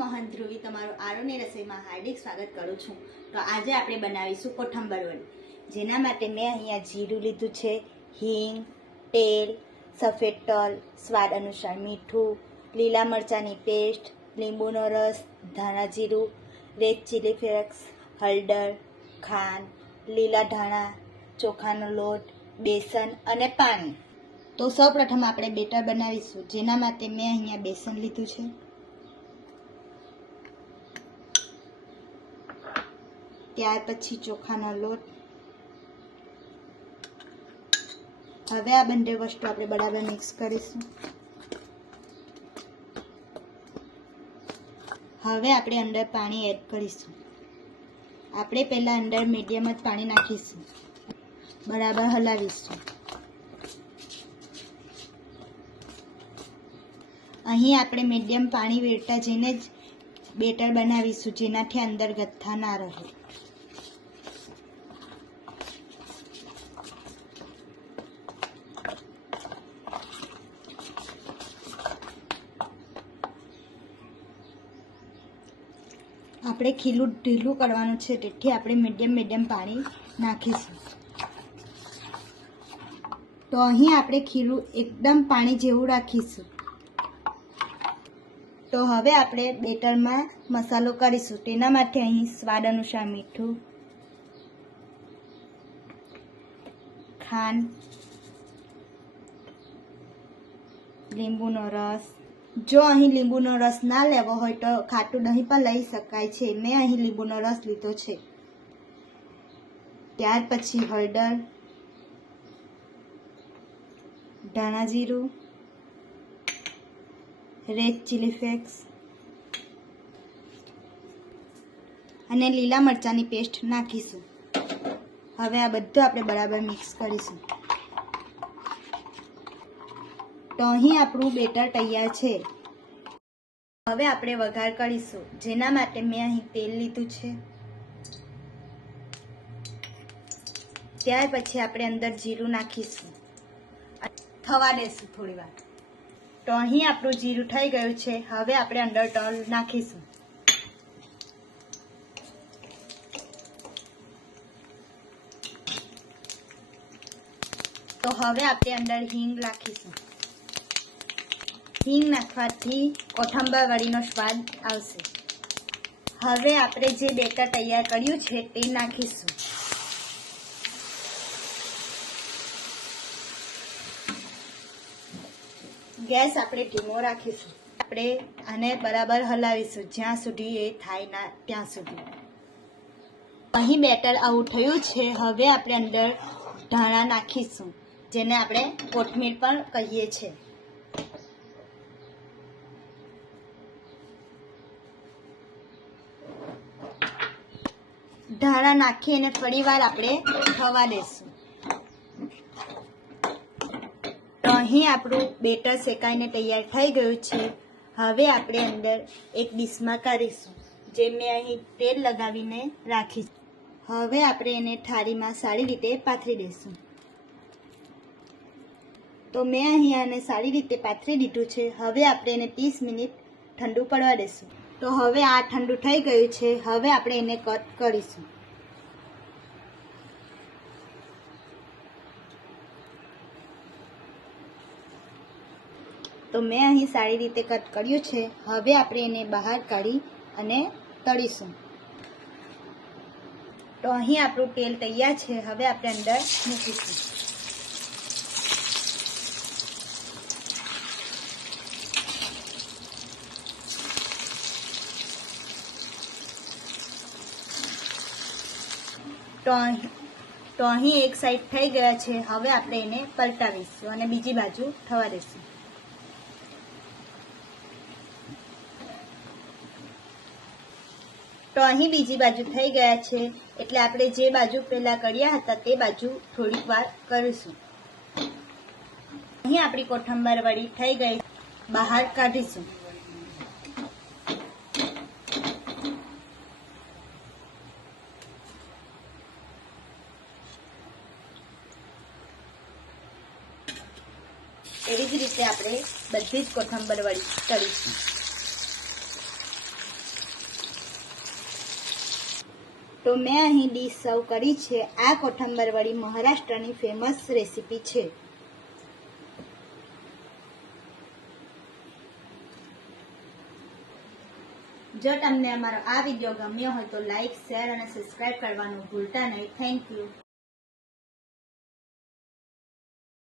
મોહન ધ્રુવી તમારું આરોની રસોઈમાં હાર્દિક સ્વાગત કરું છું. તો આજે આપણે બનાવીશું કોઠંબર વડી. જેના માટે મેં અહીંયા જીરું લીધું છે, હિંગ, તેલ, સફેદ તલ, સ્વાદ અનુસાર મીઠું, લીલા મરચાંની પેસ્ટ, લીંબુનો રસ, ધાણા જીરું, રેડ ચીલી ફ્લેક્સ, હળદર, ખાંડ, લીલા ધાણા, ચોખાનો લોટ, બેસન અને પાણી. તો સૌપ્રથમ આપણે બેટર બનાવીશું. જેના માટે મેં અહીંયા બેસન લીધું છે. ત્યાર પછી ચોખાનો લોટ. હવે આ બંને વસ્તુ આપણે બરાબર મિક્સ કરીશું. હવે આપણે અંદર પાણી એડ કરીશું. આપણે પહેલાં અંદર મીડિયમ જ પાણી નાખીશું. બરાબર હલાવીશું. અહીં આપણે મીડિયમ પાણી વેરતા જઈને જ બેટર બનાવીશું જેનાથી અંદર ગથ્થા ના રહે. આપણે ખીલું ઢીલું કરવાનું છે, તેથી આપણે મીડિયમ મીડિયમ પાણી નાખીશું. તો અહીં આપણે ખીલું એકદમ પાણી જેવું રાખીશું. તો હવે આપણે બેટરમાં મસાલો કરીશું. તેના માટે અહીં સ્વાદ અનુસાર મીઠું, ખાંડ, લીંબુનો રસ જો અહીં લીંબુનો રસ ના લેવો હોય તો ખાટું દહીં પણ લઈ શકાય છે. મેં અહીં લીંબુનો રસ લીધો છે. ત્યાર પછી હળદર, ધાણા જીરું, રેડ ચીલી ફ્લેક્સ અને લીલા મરચાંની પેસ્ટ નાખીશું. હવે આ બધું આપણે બરાબર મિક્સ કરીશું. તો અહીં આપણું બેટર તૈયાર છે. હવે આપણે વઘાર કરીશું. જેના માટે મેં અહીં તેલ લીધું છે. ત્યાર પછી આપણે અંદર જીરું નાખીશું. થવા દેશું થોડી વાર. તો અહીં આપણું જીરું થઈ ગયું છે. હવે આપણે અંદર તલ નાખીશું. તો હવે આપણે અંદર હિંગ નાખીશું. હિંગ નાખવાથી કોઠંબર વડીનો સ્વાદ આવશે. હવે આપણે જે બેટર તૈયાર કર્યું છે તે નાખીશું. ગેસ આપણે ધીમો રાખીશું. આપણે આને બરાબર હલાવીશું. જ્યાં સુધી એ થાય ના, ત્યાં સુધી. અહીં બેટર આવું થયું છે. હવે આપણે અંદર ધાણા નાખીશું, જેને આપણે કોથમીર પણ કહીએ છીએ. ધાણા નાખી અને ફરી વાર આપણે થવા દેશું તો અહીં આપણું બેટર શેકાઈને તૈયાર થઈ ગયું છે. હવે આપણે અંદર એક ડીશમાં કરીશું જે મેં અહીં તેલ લગાવીને રાખી હવે આપણે એને થાળીમાં સારી રીતે પાથરી દઈશું. તો મેં અહીં આને સારી રીતે પાથરી દીધું છે. હવે આપણે એને ત્રીસ મિનિટ ઠંડુ પડવા દઈશું. તો હવે આ ઠંડુ થઈ ગયું છે. હવે આપણે એને કટ કરીશું. તો મેં અહીં સારી રીતે કટ કર્યું છે. હવે આપણે એને બહાર કાઢી અને તળીશું. તો અહીં આપણું તેલ તૈયાર છે. હવે આપણે અંદર મૂકીશું. તો અહીં એક સાઈડ થઈ ગયા છે. હવે આપણે એને પલટાવીશું અને બીજી બાજુ થવા દઈશું. તો અહીં બીજી બાજુ થઈ ગયા છે. એટલે આપણે જે બાજુ પહેલા કર્યા હતા તે બાજુ થોડીક વાર કરીશું. અહીં આપણી કોઠંબર વળી થઈ ગઈ. બહાર કાઢીશું. એવી જ રીતે આપણે બધી જ કોથંબર વળી તળીશું તો મેં અહીં ડીશ સર્વ કરી છે. આ કોથંબર વળી મહારાષ્ટ્રની ફેમસ રેસીપી છે. જો તમને અમારો આ વીડિયો ગમ્યો હોય તો લાઇક શેર અને સબસ્ક્રાઇબ કરવાનું ભૂલતા નહીં. Thank you